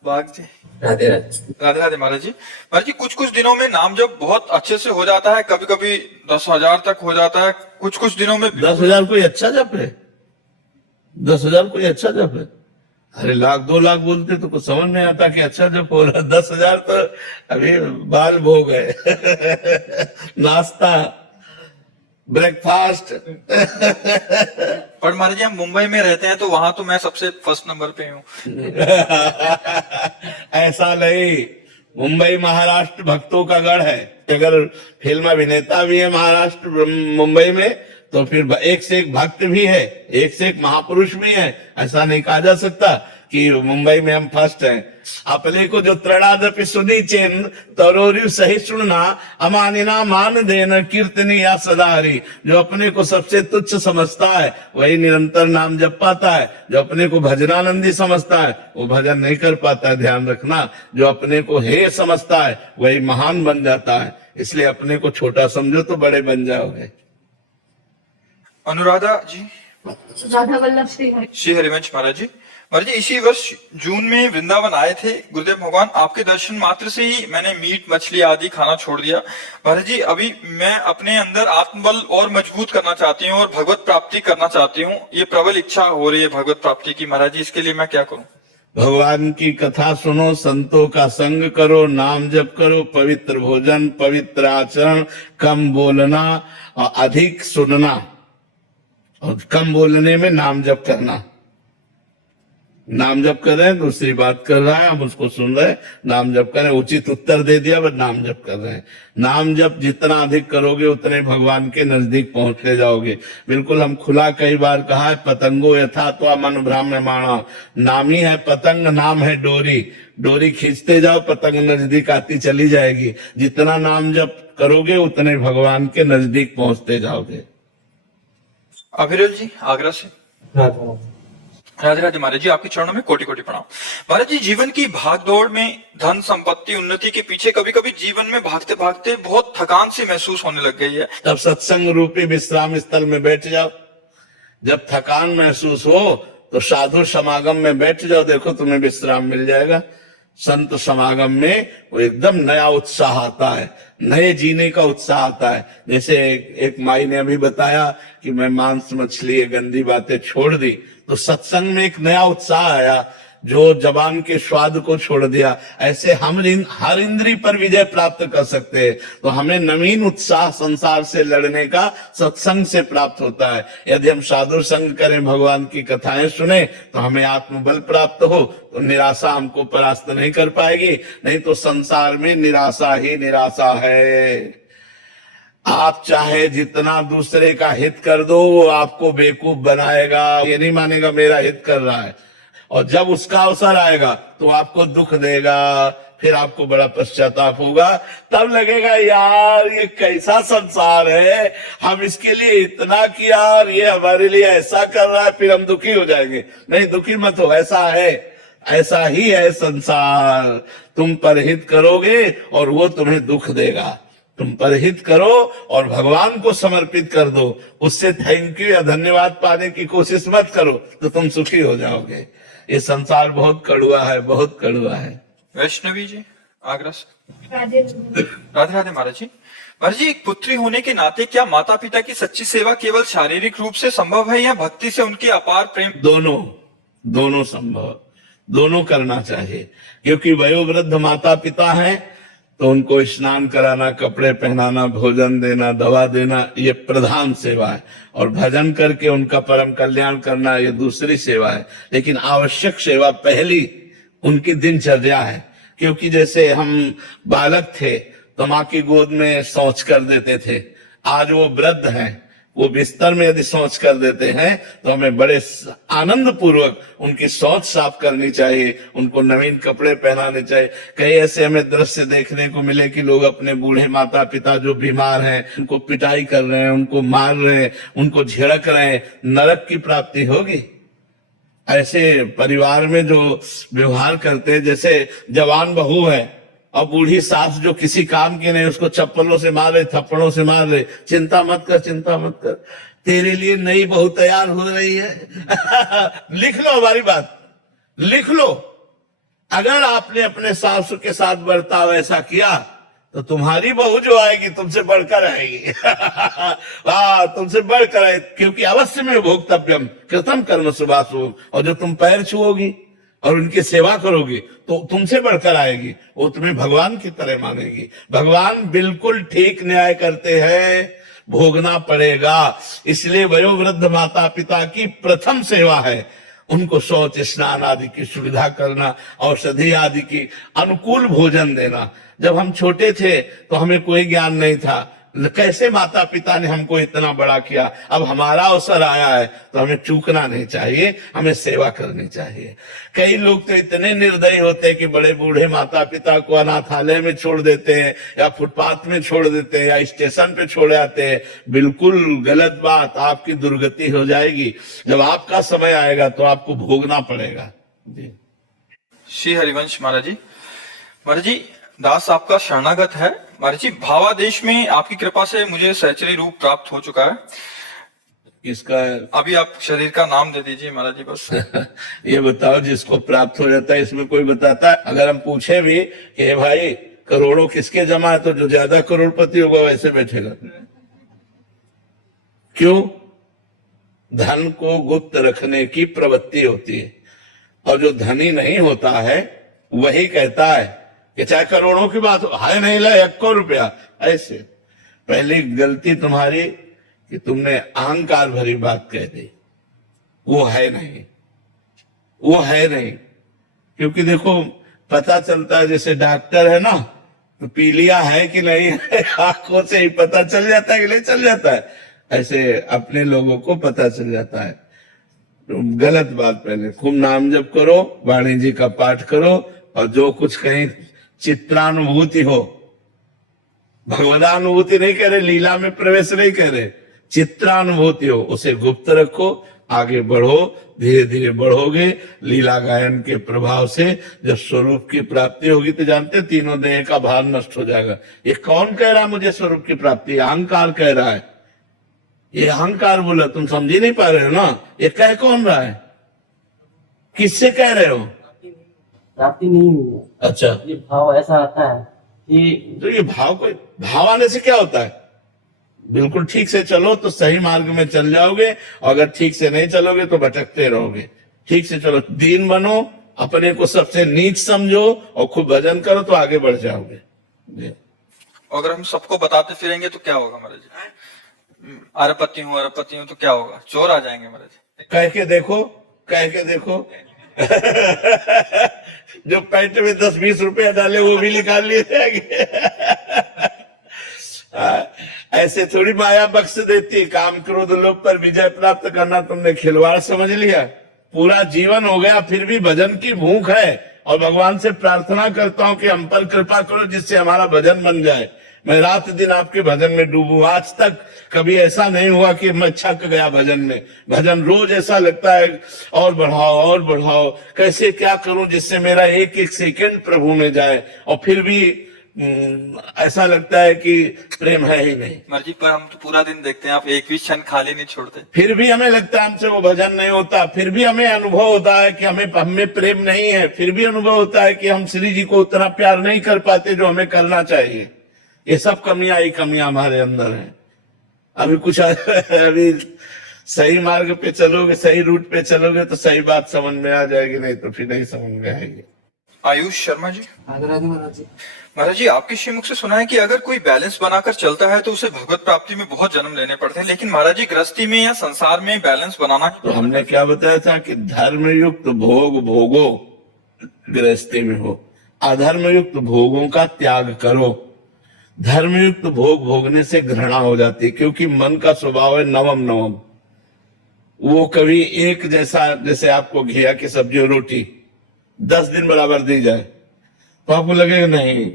बाग जी, राधे राधे। राधे राधे महाराज जी। महाराज जी, कुछ कुछ दिनों में नाम जब बहुत अच्छे से हो जाता है, कभी कभी 10,000 तक हो जाता है, कुछ कुछ दिनों में 10,000 कोई अच्छा जप है? 10,000 कोई अच्छा जप है? अरे 1,00,000 2,00,000 बोलते तो कुछ समझ में आता कि अच्छा जप हो रहा। 10,000 तो अभी बाल भोग है नाश्ता, ब्रेकफास्ट। पर महाराज जी, हम मुंबई में रहते हैं तो वहां तो मैं सबसे फर्स्ट नंबर पे हूँ। ऐसा नहीं, मुंबई महाराष्ट्र भक्तों का गढ़ है। अगर फिल्म अभिनेता भी है महाराष्ट्र मुंबई में, तो फिर एक से एक भक्त भी है, एक से एक महापुरुष भी है। ऐसा नहीं कहा जा सकता कि मुंबई में हम फर्स्ट हैं। अपने को जो त्रणादपि सुनी चेन तरोरु सही सुनना अमानिना मान देना कीर्तनी या सदाहरी। जो अपने को सबसे तुच्छ समझता है वही निरंतर नाम जप पाता है, जो अपने को भजनानंदी समझता है वो भजन नहीं कर पाता है। ध्यान रखना, जो अपने को हे समझता है वही महान बन जाता है। इसलिए अपने को छोटा समझो तो बड़े बन जाओगे। अनुराधा जी, राधा वल्लभ श्री हरिवंश महाराज जी। महाराज जी, इसी वर्ष जून में वृंदावन आए थे गुरुदेव भगवान। आपके दर्शन मात्र से ही मैंने मीट मछली आदि खाना छोड़ दिया। महाराज जी, अभी मैं अपने अंदर आत्मबल और मजबूत करना चाहती हूँ और भगवत प्राप्ति करना चाहती हूँ। ये प्रबल इच्छा हो रही है भगवत प्राप्ति की। महाराज जी, इसके लिए मैं क्या करूँ? भगवान की कथा सुनो, संतों का संग करो, नाम जप करो, पवित्र भोजन, पवित्र आचरण, कम बोलना और अधिक सुनना, और कम बोलने में नाम जप करना। नाम जप कर रहे हैं, दूसरी बात कर रहा है, हम उसको सुन रहे हैं, नाम जप करें। उचित उत्तर दे दिया, बस नाम जप कर रहे हैं। नाम जप जितना अधिक करोगे उतने भगवान के नजदीक पहुंचते जाओगे। बिल्कुल, हम खुला कई बार कहा है, पतंगो यथा त्वा मन भ्राम्यमाणा। नाम ही है पतंग, नाम है डोरी। डोरी खींचते जाओ, पतंग नजदीक आती चली जाएगी। जितना नाम जप करोगे उतने भगवान के नजदीक पहुंचते जाओगे। अभिरल जी, आगरा से। राधे राधे। राधे राधे महाराज जी, आपके चरणों में कोटि कोटि प्रणाम। महाराज जी, जीवन की भाग दौड़ में धन संपत्ति उन्नति के पीछे कभी कभी जीवन में भागते भागते बहुत थकान सी महसूस होने लग गई है। तब सत्संग रूपी विश्राम स्थल में बैठ जाओ। जब थकान महसूस हो तो साधु समागम में बैठ जाओ, देखो तुम्हें विश्राम मिल जाएगा। संत समागम में वो एकदम नया उत्साह आता है, नए जीने का उत्साह आता है। जैसे एक माई ने अभी बताया कि मैं मांस मछली ये गंदी बातें छोड़ दी, तो सत्संग में एक नया उत्साह आया, जो जबान के स्वाद को छोड़ दिया। ऐसे हम हर इंद्री पर विजय प्राप्त कर सकते हैं। तो हमें नवीन उत्साह संसार से लड़ने का सत्संग से प्राप्त होता है। यदि हम साधु संग करें, भगवान की कथाएं सुने, तो हमें आत्मबल प्राप्त हो, तो निराशा हमको परास्त नहीं कर पाएगी। नहीं तो संसार में निराशा ही निराशा है। आप चाहे जितना दूसरे का हित कर दो, वो आपको बेवकूफ बनाएगा। ये नहीं मानेगा मेरा हित कर रहा है, और जब उसका अवसर आएगा तो आपको दुख देगा, फिर आपको बड़ा पश्चाताप होगा। तब लगेगा यार ये कैसा संसार है, हम इसके लिए इतना किया और ये हमारे लिए ऐसा कर रहा है, फिर हम दुखी हो जाएंगे। नहीं, दुखी मत हो, ऐसा है, ऐसा ही है संसार। तुम परहित करोगे और वो तुम्हें दुख देगा। तुम परहित करो और भगवान को समर्पित कर दो, उससे थैंक यू या धन्यवाद पाने की कोशिश मत करो, तो तुम सुखी हो जाओगे। ये संसार बहुत कड़वा है, बहुत कड़वा है। वैष्णवी जी, आगरा से। राधे राधे राधे महाराज जी। महाराज जी, एक पुत्री होने के नाते क्या माता पिता की सच्ची सेवा केवल शारीरिक रूप से संभव है या भक्ति से उनकी अपार प्रेम? दोनों संभव, दोनों करना चाहिए। क्योंकि वयोवृद्ध माता पिता हैं तो उनको स्नान कराना, कपड़े पहनाना, भोजन देना, दवा देना, ये प्रधान सेवा है। और भजन करके उनका परम कल्याण करना, ये दूसरी सेवा है। लेकिन आवश्यक सेवा पहली उनकी दिनचर्या है। क्योंकि जैसे हम बालक थे तो माँ की गोद में शौच कर देते थे, आज वो वृद्ध हैं, वो बिस्तर में यदि शौच कर देते हैं तो हमें बड़े आनंद पूर्वक उनकी शौच साफ करनी चाहिए, उनको नवीन कपड़े पहनाने चाहिए। कई ऐसे हमें दृश्य देखने को मिले कि लोग अपने बूढ़े माता पिता जो बीमार हैं उनको पिटाई कर रहे हैं, उनको मार रहे हैं, उनको झिड़क रहे हैं। नरक की प्राप्ति होगी ऐसे परिवार में जो व्यवहार करते हैं। जैसे जवान बहू है और बूढ़ी सास जो किसी काम की नहीं, उसको चप्पलों से मार रहे, थप्पड़ों से मार रहे। चिंता मत कर, चिंता मत कर, तेरे लिए नई बहू तैयार हो रही है। लिख लो हमारी बात, लिख लो। अगर आपने अपने सासू के साथ बर्ताव ऐसा किया तो तुम्हारी बहू जो आएगी तुमसे बढ़कर आएगी। हाँ, तुमसे बढ़कर आए, क्योंकि अवश्य में भोक्तव्यम कृतम कर्म शुभाशुभ। और जो तुम पैर छुओगी और उनकी सेवा करोगी तो तुमसे बढ़कर आएगी, वो तुम्हें भगवान की तरह मानेगी। भगवान बिल्कुल ठीक न्याय करते हैं, भोगना पड़ेगा। इसलिए वयोवृद्ध माता पिता की प्रथम सेवा है उनको शौच स्नान आदि की सुविधा करना, औषधि आदि की अनुकूल भोजन देना। जब हम छोटे थे तो हमें कोई ज्ञान नहीं था, कैसे माता पिता ने हमको इतना बड़ा किया। अब हमारा अवसर आया है तो हमें चूकना नहीं चाहिए, हमें सेवा करनी चाहिए। कई लोग तो इतने निर्दयी होते हैं कि बड़े बूढ़े माता पिता को अनाथालय में छोड़ देते हैं या फुटपाथ में छोड़ देते हैं या स्टेशन पे छोड़ आते हैं। बिल्कुल गलत बात, आपकी दुर्गति हो जाएगी। जब आपका समय आएगा तो आपको भोगना पड़ेगा। जी श्री हरिवंश महाराज जी। महाराज जी, दास आपका शरणागत है। महाराज जी, भावादेश में आपकी कृपा से मुझे सहचरी रूप प्राप्त हो चुका है। इसका अभी आप शरीर का नाम दे दीजिए महाराज जी बस। ये बताओ, जिसको प्राप्त हो जाता है इसमें कोई बताता है? अगर हम पूछे भी कि भाई करोड़ों किसके जमा है, तो जो ज्यादा करोड़पति होगा वैसे बैठेगा। क्यों? धन को गुप्त रखने की प्रवृत्ति होती है, और जो धनी नहीं होता है वही कहता है कि चाहे करोड़ों की बात हो, हाय नहीं ला 1 रुपया। ऐसे पहली गलती तुम्हारी कि तुमने अहंकार भरी बात कह दी। वो है नहीं, वो है नहीं। क्योंकि देखो पता चलता है, जैसे डॉक्टर है ना, तो पीलिया है कि नहीं है आंखों से ही पता चल जाता है कि नहीं चल जाता है। ऐसे अपने लोगों को पता चल जाता है। तो गलत बात, पहले खूब नाम जप करो, वाणी जी का पाठ करो, और जो कुछ कहीं चित्रानुभूति हो, भगवदानुभूति नहीं कह रहे, लीला में प्रवेश नहीं कह रहे, चित्रानुभूति हो, उसे गुप्त रखो, आगे बढ़ो, धीरे धीरे बढ़ोगे। लीला गायन के प्रभाव से जब स्वरूप की प्राप्ति होगी तो जानते, तीनों देह का भार नष्ट हो जाएगा। ये कौन कह रहा है मुझे स्वरूप की प्राप्ति? अहंकार कह रहा है। ये अहंकार बोला, तुम समझ ही नहीं पा रहे हो ना। ये कह कौन रहा है? किससे कह रहे हो? प्राप्ति नहीं हुई है। अच्छा, ये भाव ऐसा आता है कि तो ये भाव आने से क्या होता है? बिल्कुल ठीक से चलो तो सही मार्ग में चल जाओगे, और अगर ठीक से नहीं चलोगे तो भटकते रहोगे। ठीक से चलो, दीन बनो, अपने को सबसे नीच समझो और खूब भजन करो तो आगे बढ़ जाओगे। अगर हम सबको बताते फिरेंगे तो क्या होगा महाराज जी? अरबपति हूँ तो क्या होगा? चोर आ जाएंगे महाराज जी। कह के देखो, कह के देखो। जो पैंट में 10-20 रुपया डाले वो भी निकाल लिए जाएंगे। ऐसे थोड़ी माया बख्श देती। काम क्रोध लोभ पर विजय प्राप्त करना तुमने खिलवाड़ समझ लिया। पूरा जीवन हो गया फिर भी भजन की भूख है, और भगवान से प्रार्थना करता हूं कि हम पर कृपा करो जिससे हमारा भजन बन जाए। मैं रात दिन आपके भजन में डूबूं। आज तक कभी ऐसा नहीं हुआ कि मैं छक गया भजन में। भजन रोज ऐसा लगता है और बढ़ाओ और बढ़ाओ, कैसे क्या करूं जिससे मेरा एक एक सेकंड प्रभु में जाए। और फिर भी ऐसा लगता है कि प्रेम है ही नहीं। महाराज जी, पर हम तो पूरा दिन देखते हैं, आप एक भी क्षण खाली नहीं छोड़ते। फिर भी हमें लगता है हमसे वो भजन नहीं होता। फिर भी हमें अनुभव होता है कि हमें प्रेम नहीं है। फिर भी अनुभव होता है कि हम श्री जी को उतना प्यार नहीं कर पाते जो हमें करना चाहिए। ये सब कमियां ही कमियां हमारे अंदर हैं। अभी कुछ अभी सही मार्ग पे चलोगे, सही रूट पे चलोगे तो सही बात समझ में आ जाएगी, नहीं तो फिर नहीं समझ में आएगी। आयुष शर्मा जी। महाराज जी, महाराज जी, आपके श्रीमुख से सुना है कि अगर कोई बैलेंस बनाकर चलता है तो उसे भगवत प्राप्ति में बहुत जन्म लेने पड़ते हैं, लेकिन महाराज जी गृहस्थी में या संसार में बैलेंस बनाना तो हमने क्या बताया था कि धर्म युक्त भोग भोगो गृहस्थी में हो, अधर्म युक्त भोगों का त्याग करो। धर्मयुक्त भोग भोगने से घृणा हो जाती है, क्योंकि मन का स्वभाव है नवम नवम। वो कभी एक जैसा, जैसे आपको घिया की सब्जी और रोटी 10 दिन बराबर दी जाए तो आपको लगेगा नहीं,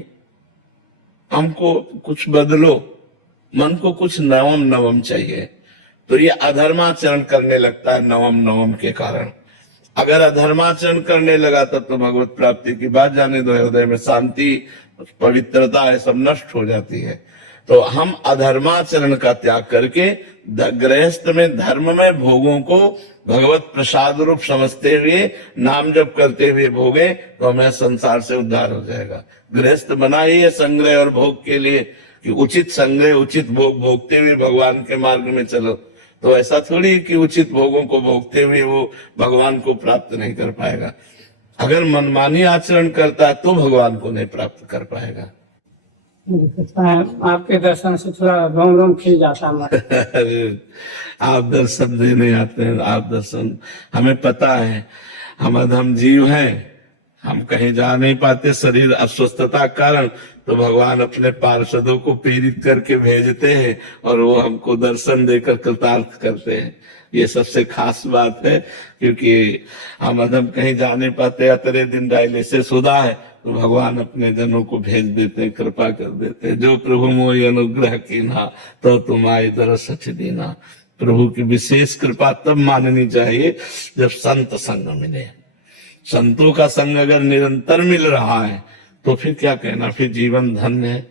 हमको कुछ बदलो, मन को कुछ नवम नवम चाहिए। तो ये अधर्माचरण करने लगता है नवम नवम के कारण। अगर अधर्माचरण करने लगा तब तो भगवत प्राप्ति की बात जाने दो, हृदय में शांति पवित्रता है सब नष्ट हो जाती है। तो हम अधर्माचरण का त्याग करके गृहस्थ में धर्म में भोगों को भगवत प्रसाद रूप समझते हुए नाम जप करते हुए भोगे तो हमें संसार से उद्धार हो जाएगा। गृहस्थ बना ही है संग्रह और भोग के लिए कि उचित संग्रह उचित भोग भोगते हुए भगवान के मार्ग में चलो। तो ऐसा थोड़ी कि उचित भोगों को भोगते हुए वो भगवान को प्राप्त नहीं कर पाएगा। अगर मनमानी आचरण करता है तो भगवान को नहीं प्राप्त कर पाएगा। आपके दर्शन से थोड़ा रोम रोम खिल जाता है। अरे आप दर्शन देने आते हैं, आप दर्शन, हमें पता है हम अधम जीव हैं, हम कहीं जा नहीं पाते शरीर अस्वस्थता कारण, तो भगवान अपने पार्षदों को प्रेरित करके भेजते हैं और वो हमको दर्शन देकर कृतार्थ करते हैं। ये सबसे खास बात है, क्योंकि हम अधम कहीं जा नहीं पाते, अतरे दिन डायलिसिस होता है तो भगवान अपने जनों को भेज देते हैं, कृपा कर देते हैं। जो प्रभु मोहि अनुग्रह कीन्हा तो तुम आई दरस दीना। प्रभु की विशेष कृपा तब माननी चाहिए जब संत संग मिले। संतों का संग अगर निरंतर मिल रहा है तो फिर क्या कहना, फिर जीवन धन्य है।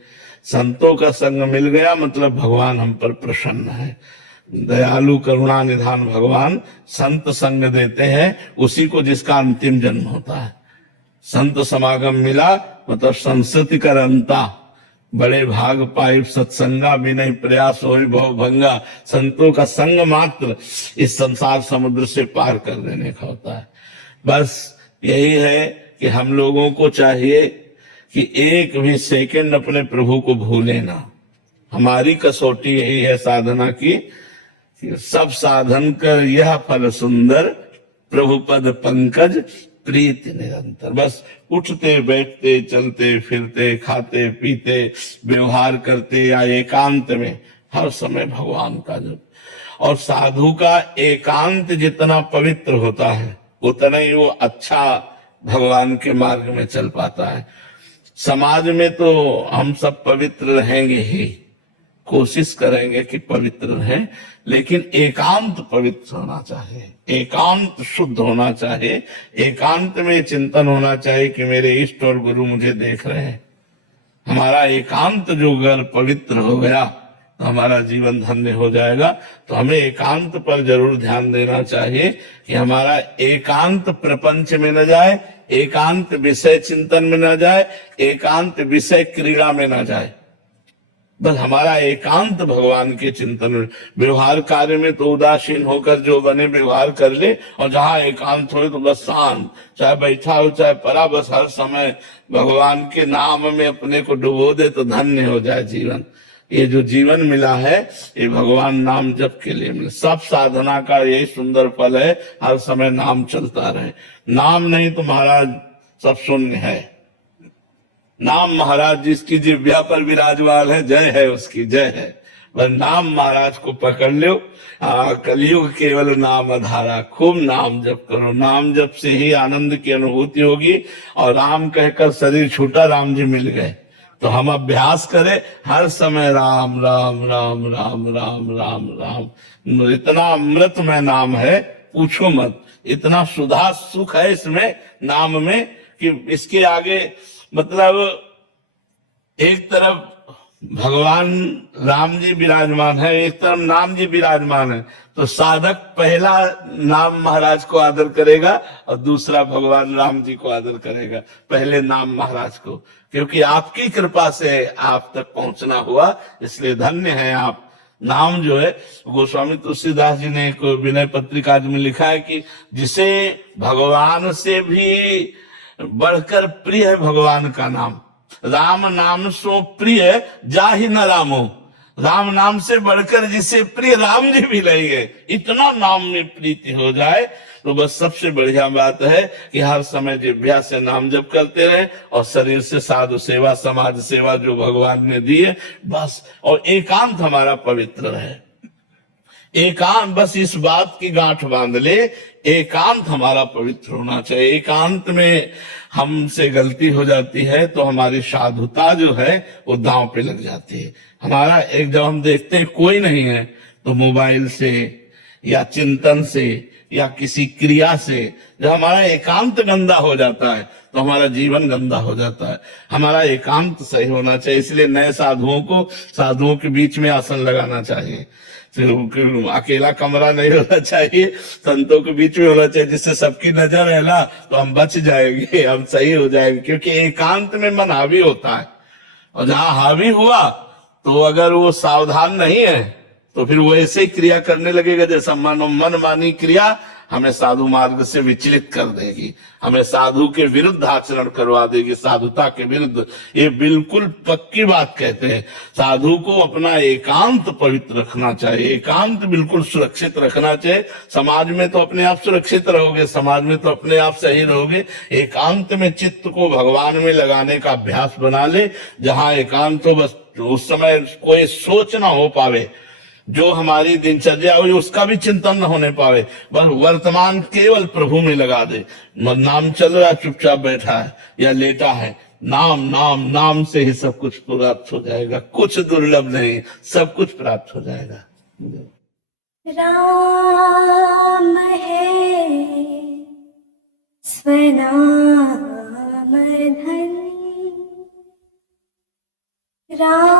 संतों का संग मिल गया मतलब भगवान हम पर प्रसन्न है। दयालु करुणा निधान भगवान संत संग देते हैं उसी को जिसका अंतिम जन्म होता है। संत समागम मिला मतलब संसति कर अंता, बड़े भाग पाई सत्संगा विनय प्रयास हो भव भंगा। संतों का संग मात्र इस संसार समुद्र से पार कर देने का होता है। बस यही है कि हम लोगों को चाहिए कि एक भी सेकंड अपने प्रभु को भूले ना। हमारी कसौटी यही है साधना की, सब साधन कर यह फल सुंदर, प्रभु पद पंकज प्रीति निरंतर। बस उठते बैठते चलते फिरते खाते पीते व्यवहार करते या एकांत में हर समय भगवान का जप। और साधु का एकांत जितना पवित्र होता है उतना ही वो अच्छा भगवान के मार्ग में चल पाता है। समाज में तो हम सब पवित्र रहेंगे ही, कोशिश करेंगे कि पवित्र रहें, लेकिन एकांत पवित्र होना चाहिए, एकांत शुद्ध होना चाहिए। एकांत में चिंतन होना चाहिए कि मेरे इष्ट और गुरु मुझे देख रहे हैं। हमारा एकांत जो अगर पवित्र हो गया तो हमारा जीवन धन्य हो जाएगा। तो हमें एकांत पर जरूर ध्यान देना चाहिए कि हमारा एकांत प्रपंच में न जाए, एकांत विषय चिंतन में न जाए, एकांत विषय क्रीड़ा में न जाए। बस हमारा एकांत भगवान के चिंतन में, व्यवहार कार्य में तो उदासीन होकर जो बने व्यवहार कर ले, और जहाँ एकांत हो तो बस शांत, चाहे बैठा हो चाहे पड़ा, बस हर समय भगवान के नाम में अपने को डुबो दे तो धन्य हो जाए जीवन। ये जो जीवन मिला है ये भगवान नाम जप के लिए मिला। सब साधना का यही सुंदर फल है, हर समय नाम चलता रहे। नाम नहीं तो महाराज सब शून्य है। नाम महाराज जिसकी जिह्वा पर विराजमान है, जय है उसकी, जय है। बस नाम महाराज को पकड़ लो। कलयुग केवल नाम आधारा, खूब नाम जप करो। नाम जप से ही आनंद की अनुभूति होगी। और राम कहकर शरीर छूटा, राम जी मिल गए। तो हम अभ्यास करें हर समय राम राम राम राम राम राम राम। इतना अमृतमय नाम है पूछो मत, इतना सुधा सुख है इसमें नाम में कि इसके आगे मतलब एक तरफ भगवान राम जी विराजमान है, एक तरफ नाम जी विराजमान है। तो साधक पहला नाम महाराज को आदर करेगा और दूसरा भगवान राम जी को आदर करेगा। पहले नाम महाराज को, क्योंकि आपकी कृपा से आप तक पहुंचना हुआ, इसलिए धन्य है आप। नाम जो है गोस्वामी तुलसीदास जी ने एक विनय पत्रिका में लिखा है कि जिसे भगवान से भी बढ़कर प्रिय है भगवान का नाम। राम नाम सो प्रिय जाहि न रामो। राम नाम से बढ़कर जिसे प्रिय राम जी भी नहीं है, इतना नाम में प्रीति हो जाए तो बस सबसे बढ़िया बात है कि हर समय जिह्वा से नाम जप करते रहे और शरीर से साधु सेवा समाज सेवा जो भगवान ने दी है बस, और एकांत हमारा पवित्र रहे। एकांत, बस इस बात की गांठ बांध ले, एकांत हमारा पवित्र होना चाहिए। एकांत में हमसे गलती हो जाती है तो हमारी साधुता जो है वो दांव पे लग जाती है। हमारा एक जब हम देखते हैं कोई नहीं है तो मोबाइल से या चिंतन से या किसी क्रिया से जब हमारा एकांत गंदा हो जाता है तो हमारा जीवन गंदा हो जाता है। हमारा एकांत सही होना चाहिए, इसलिए नए साधुओं के बीच में आसन लगाना चाहिए। अकेला कमरा नहीं होना चाहिए, संतों के बीच में होना चाहिए, जिससे सबकी नजर है ना तो हम बच जाएंगे, हम सही हो जाएंगे। क्योंकि एकांत में मन हावी होता है और जहां हावी हुआ तो अगर वो सावधान नहीं है तो फिर वो ऐसे ही क्रिया करने लगेगा जैसा मनमानी क्रिया हमें साधु मार्ग से विचलित कर देगी, हमें साधु के विरुद्ध आचरण करवा देगी, साधुता के विरुद्ध। ये बिल्कुल पक्की बात कहते हैं। साधु को अपना एकांत पवित्र रखना चाहिए, एकांत बिल्कुल सुरक्षित रखना चाहिए। समाज में तो अपने आप सुरक्षित रहोगे, समाज में तो अपने आप सही रहोगे। एकांत में चित्त को भगवान में लगाने का अभ्यास बना ले। जहां एकांत हो बस उस समय कोई सोच ना हो पावे, जो हमारी दिनचर्या हुई उसका भी चिंतन न होने पावे, बस वर्तमान केवल प्रभु में लगा दे। नाम चल रहा, चुपचाप बैठा है या लेटा है, नाम नाम नाम से ही सब कुछ प्राप्त हो जाएगा। कुछ दुर्लभ नहीं, सब कुछ प्राप्त हो जाएगा। राम है स्वनाम धन, राम